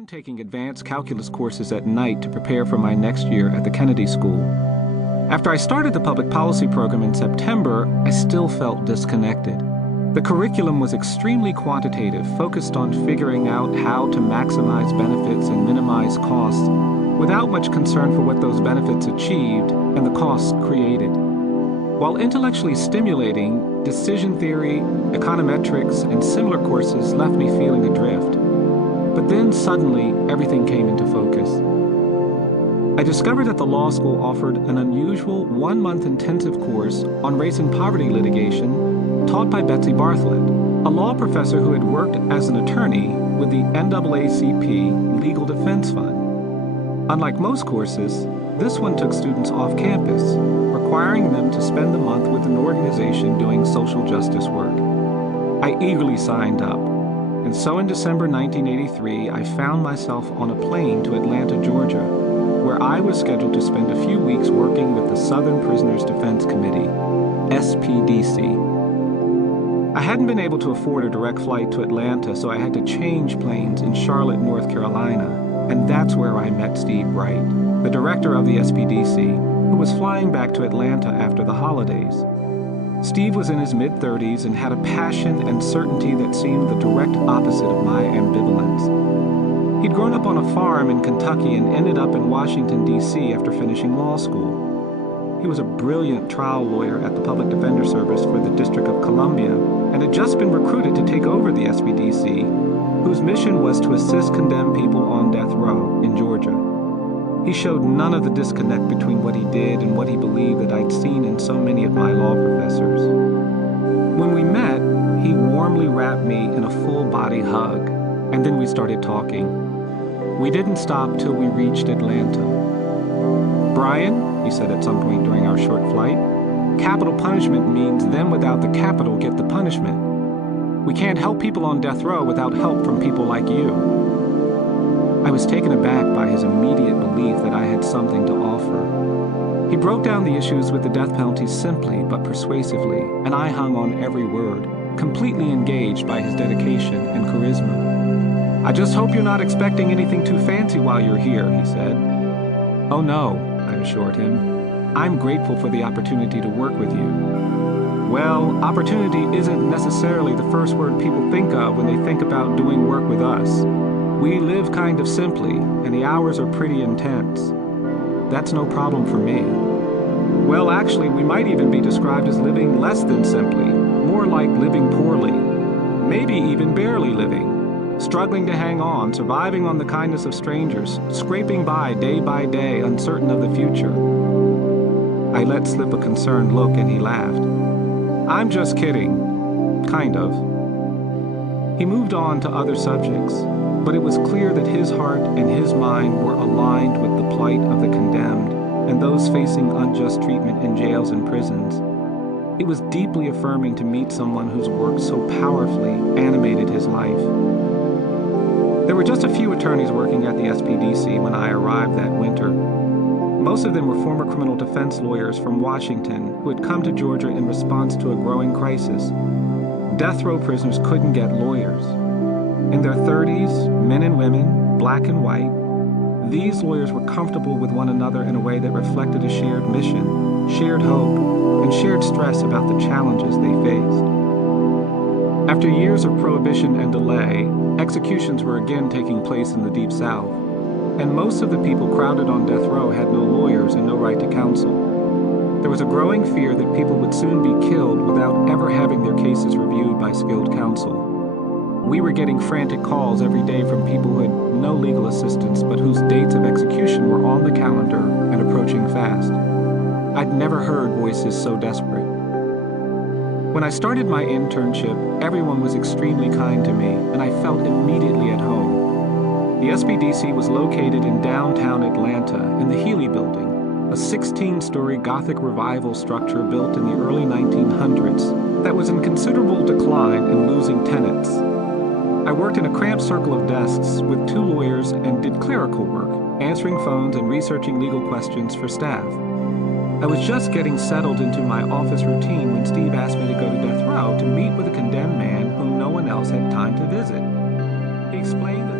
began taking advanced calculus courses at night to prepare for my next year at the Kennedy School. After I started the public policy program in September, I still felt disconnected. The curriculum was extremely quantitative, focused on figuring out how to maximize benefits and minimize costs, without much concern for what those benefits achieved and the costs created. While intellectually stimulating, decision theory, econometrics, and similar courses left me feeling adrift. But then suddenly, everything came into focus. I discovered that the law school offered an unusual one-month intensive course on race and poverty litigation taught by Betsy Bartholet, a law professor who had worked as an attorney with the NAACP Legal Defense Fund. Unlike most courses, this one took students off campus, requiring them to spend the month with an organization doing social justice work. I eagerly signed up. And so in December 1983, I found myself on a plane to Atlanta, Georgia, where I was scheduled to spend a few weeks working with the Southern Prisoners Defense Committee, SPDC. I hadn't been able to afford a direct flight to Atlanta, so I had to change planes in Charlotte, North Carolina, and that's where I met Steve Wright, the director of the SPDC, who was flying back to Atlanta after the holidays. Steve was in his mid-30s and had a passion and certainty that seemed the direct opposite of my ambivalence. He'd grown up on a farm in Kentucky and ended up in Washington, D.C. after finishing law school. He was a brilliant trial lawyer at the Public Defender Service for the District of Columbia and had just been recruited to take over the SPDC, whose mission was to assist condemned people on death row in Georgia. He showed none of the disconnect between what he did and what he believed that I'd seen in so many of my law professors. When we met, he warmly wrapped me in a full-body hug, and then we started talking. We didn't stop till we reached Atlanta. "Bryan," he said at some point during our short flight, "capital punishment means them without the capital get the punishment. We can't help people on death row without help from people like you." I was taken aback by his immediate belief that I had something to offer. He broke down the issues with the death penalty simply but persuasively, and I hung on every word, completely engaged by his dedication and charisma. "I just hope you're not expecting anything too fancy while you're here," he said. "Oh no," I assured him. "I'm grateful for the opportunity to work with you." Well, opportunity isn't necessarily the first word people think of when they think about doing work with us. We live kind of simply, and the hours are pretty intense. That's no problem for me. Well, actually, we might even be described as living less than simply, more like living poorly, maybe even barely living, struggling to hang on, surviving on the kindness of strangers, scraping by day, uncertain of the future. I let slip a concerned look, and he laughed. "I'm just kidding. Kind of." He moved on to other subjects, but it was clear that his heart and his mind were aligned with the plight of the condemned and those facing unjust treatment in jails and prisons. It was deeply affirming to meet someone whose work so powerfully animated his life. There were just a few attorneys working at the SPDC when I arrived that winter. Most of them were former criminal defense lawyers from Washington who had come to Georgia in response to a growing crisis. Death row prisoners couldn't get lawyers. In their 30s, men and women, black and white, these lawyers were comfortable with one another in a way that reflected a shared mission, shared hope, and shared stress about the challenges they faced. After years of prohibition and delay, executions were again taking place in the Deep South, and most of the people crowded on death row had no lawyers and no right to counsel. There was a growing fear that people would soon be killed without ever having their cases reviewed by skilled counsel. We were getting frantic calls every day from people who had no legal assistance but whose dates of execution were on the calendar and approaching fast. I'd never heard voices so desperate. When I started my internship, everyone was extremely kind to me, and I felt immediately at home. The SPDC was located in downtown Atlanta in the Healy Building, a 16-story Gothic revival structure built in the early 1900s that was in considerable decline and losing tenants. I worked in a cramped circle of desks with 2 lawyers and did clerical work, answering phones and researching legal questions for staff. I was just getting settled into my office routine when Steve asked me to go to death row to meet with a condemned man whom no one else had time to visit. He explained that